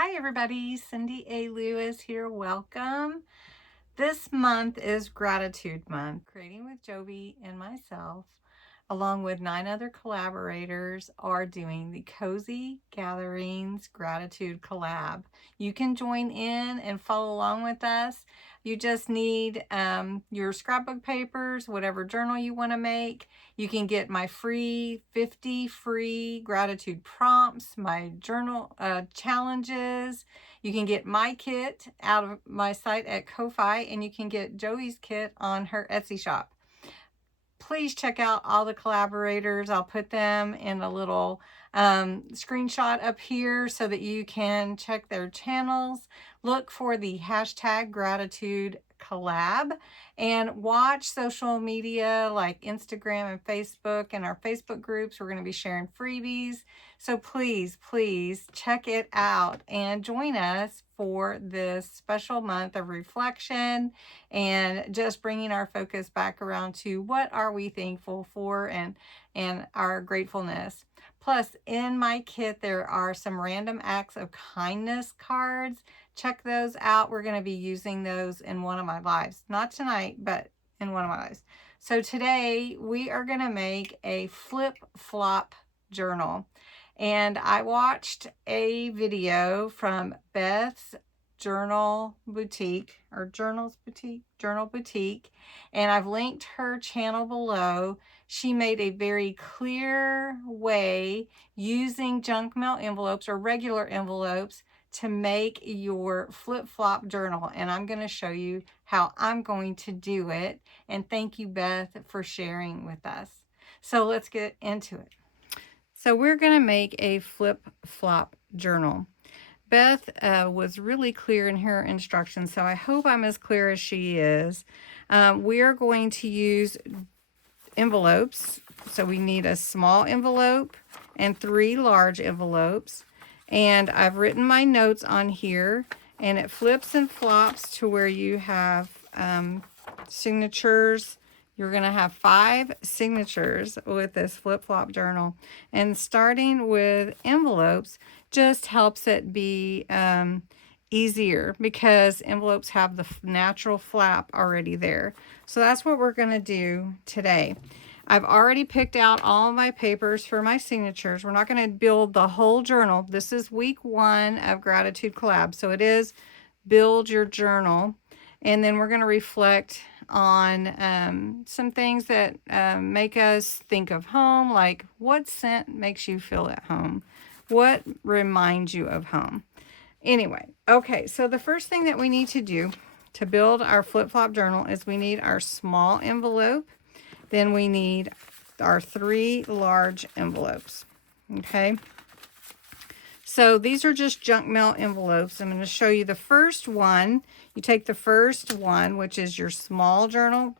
Hi everybody, Cindy A. Lewis here. Welcome. This month is Gratitude Month. Creating with Jovi and myself, along with 9 other collaborators, are doing the Cozy Gatherings Gratitude Collab. You can join in and follow along with us. You just need your scrapbook papers, whatever journal you want to make. You can get my free 50 free gratitude prompts, my journal challenges. You can get my kit out of my site at Ko-Fi, and you can get Joey's kit on her Etsy shop. Please check out all the collaborators. I'll put them in a little screenshot up here so that you can check their channels. Look for the hashtag gratitude collab and watch social media like Instagram and Facebook and our Facebook groups. We're going to be sharing freebies. So please check it out and join us for this special month of reflection and just bringing our focus back around to what are we thankful for and our gratefulness. Plus, in my kit, there are some random acts of kindness cards. Check those out. We're going to be using those in one of my lives. Not tonight, but in one of my lives. So today, we are going to make a flip-flop journal. And I watched a video from Beth's Journal Boutique, Journal Boutique, and I've linked her channel below. She made a very clear way using junk mail envelopes or regular envelopes to make your flip-flop journal, and I'm going to show you how I'm going to do it. And thank you, Beth, for sharing with us. So let's get into it. So we're going to make a flip-flop journal. Beth was really clear in her instructions, so I hope I'm as clear as she is. We are going to use envelopes. So we need a small envelope and 3 large envelopes. And I've written my notes on here, and it flips and flops to where you have signatures. You're going to have 5 signatures with this flip-flop journal. And starting with envelopes just helps it be easier because envelopes have the natural flap already there. So that's what we're going to do today. I've already picked out all my papers for my signatures. We're not going to build the whole journal. This is week 1 of Gratitude Collab. So it is build your journal. And then we're going to reflect on some things that make us think of home, like what scent makes you feel at home? What reminds you of home? Anyway, okay, so the first thing that we need to do to build our flip-flop journal is we need our small envelope. Then we need our 3 large envelopes, okay? So these are just junk mail envelopes. I'm going to show you the first one. You take the first one, which is your small journal,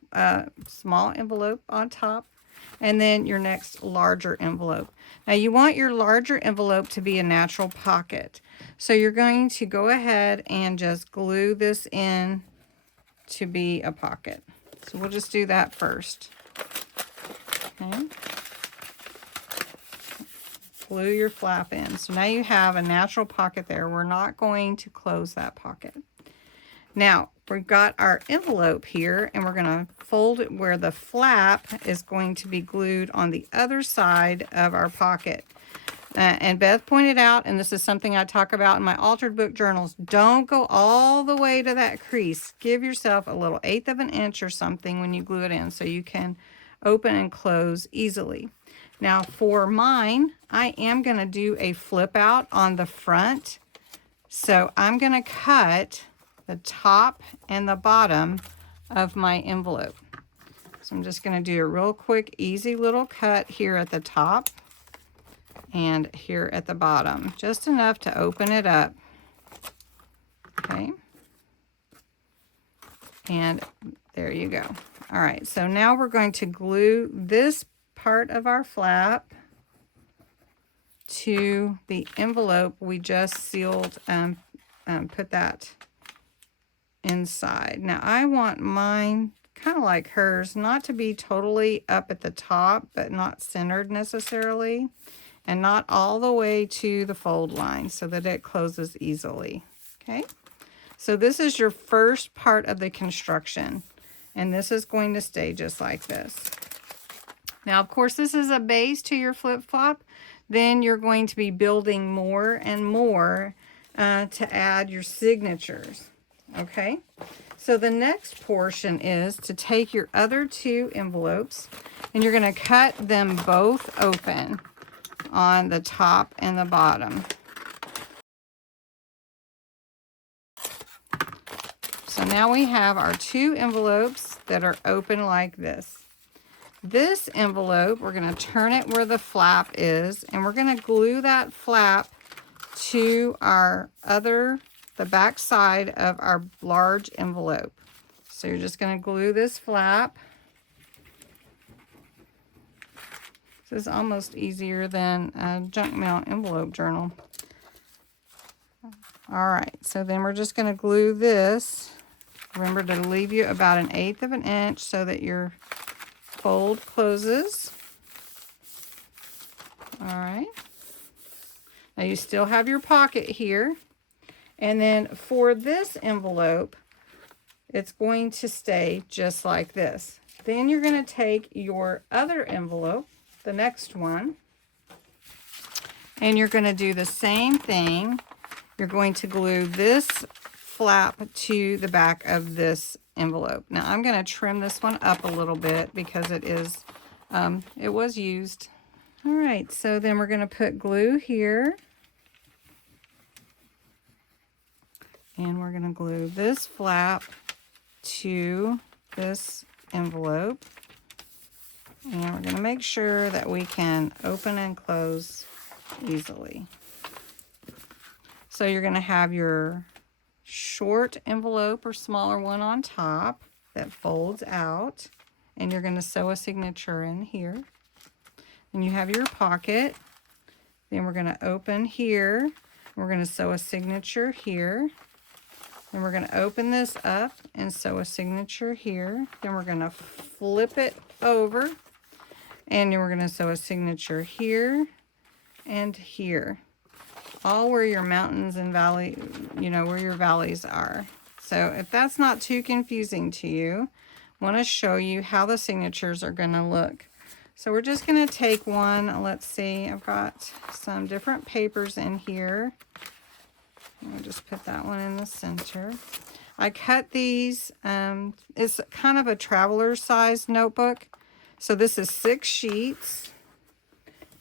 small envelope on top, and then your next larger envelope. Now you want your larger envelope to be a natural pocket. So you're going to go ahead and just glue this in to be a pocket. So we'll just do that first. Okay. Glue your flap in. So now you have a natural pocket there. We're not going to close that pocket. Now, we've got our envelope here, and we're going to fold it where the flap is going to be glued on the other side of our pocket. And Beth pointed out, and this is something I talk about in my altered book journals, don't go all the way to that crease. Give yourself a little 1/8 of an inch or something when you glue it in so you can open and close easily. Now for mine, I am going to do a flip out on the front. So I'm going to cut the top and the bottom of my envelope. So I'm just going to do a real quick, easy little cut here at the top and here at the bottom, just enough to open it up. Okay. And there you go. All right, so now we're going to glue this part of our flap to the envelope we just sealed and put that inside. Now I want mine kind of like hers, not to be totally up at the top, but not centered necessarily. and not all the way to the fold line so that it closes easily. Okay, so this is your first part of the construction, and this is going to stay just like this. Now, of course, this is a base to your flip-flop. Then you're going to be building more and more to add your signatures. Okay, so the next portion is to take your other two envelopes and you're going to cut them both open on the top and the bottom. So now we have our two envelopes that are open like this. This envelope, we're going to turn it where the flap is, and we're going to glue that flap to the back side of our large envelope. So you're just going to glue this flap. This is almost easier than a junk mail envelope journal. All right, so then we're just going to glue this. Remember to leave you about 1/8 of an inch so that your fold closes. All right. Now you still have your pocket here. And then for this envelope, it's going to stay just like this. Then you're going to take your other envelope, the next one, and you're going to do the same thing. You're going to glue this flap to the back of this envelope. Now I'm going to trim this one up a little bit because it was used. All right, so then we're going to put glue here. And we're going to glue this flap to this envelope. And we're going to make sure that we can open and close easily. So you're going to have your short envelope or smaller one on top that folds out. And you're going to sew a signature in here. And you have your pocket. Then we're going to open here. We're going to sew a signature here. Then we're going to open this up and sew a signature here. Then we're going to flip it over. And then we're going to sew a signature here and here. All where your mountains and valley, where your valleys are. So if that's not too confusing to you, I want to show you how the signatures are going to look. So we're just going to take one. Let's see, I've got some different papers in here. I'll just put that one in the center. I cut these, it's kind of a traveler size notebook. So this is 6 sheets.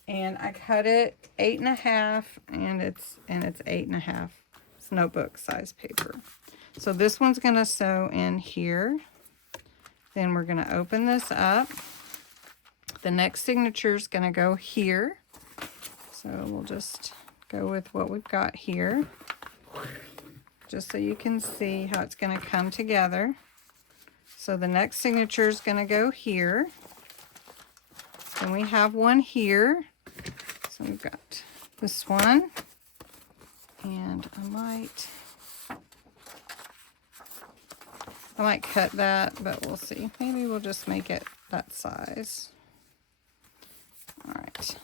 And I cut it 8.5, and it's 8.5. It's notebook size paper. So this one's gonna sew in here. Then we're gonna open this up. The next signature is gonna go here. So we'll just go with what we've got here, just so you can see how it's going to come together. So the next signature is going to go here. Then we have one here. So we've got this one. And I might cut that, but we'll see. Maybe we'll just make it that size. All right.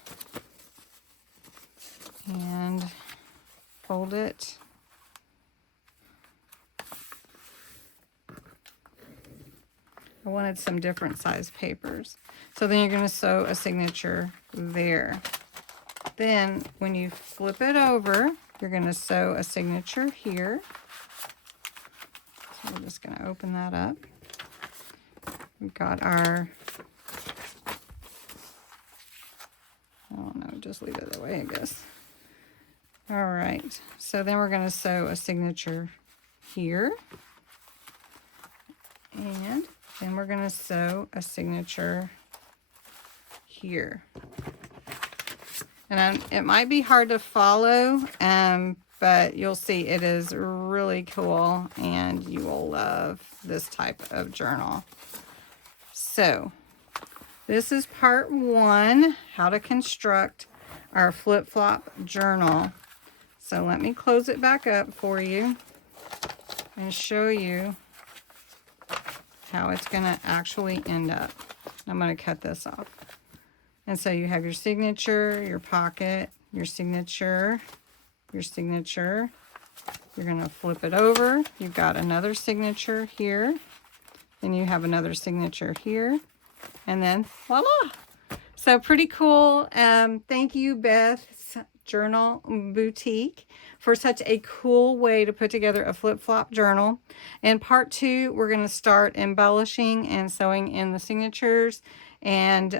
And fold it. I wanted some different size papers. So then you're going to sew a signature there. Then when you flip it over, you're going to sew a signature here. So we're just going to open that up. We've got our, I don't know, just leave it that way, I guess. All right, so then we're going to sew a signature here. And then we're going to sew a signature here. And it might be hard to follow, but you'll see it is really cool, and you will love this type of journal. So this is part 1, how to construct our flip-flop journal. So let me close it back up for you and show you how it's going to actually end up. I'm going to cut this off. And so you have your signature, your pocket, your signature, your signature. You're going to flip it over. You've got another signature here. Then you have another signature here. And then voila! So pretty cool. Thank you, Beth's Journal Boutique, for such a cool way to put together a flip-flop journal. In part 2, we're going to start embellishing and sewing in the signatures, and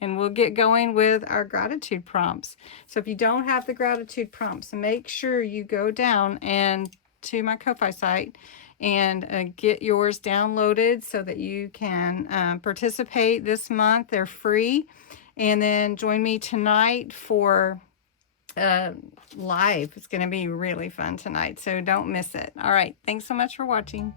we'll get going with our gratitude prompts. So if you don't have the gratitude prompts, make sure you go down and to my Ko-Fi site and get yours downloaded so that you can participate this month. They're free. And then join me tonight for live. It's going to be really fun tonight, so don't miss it. All right. Thanks so much for watching.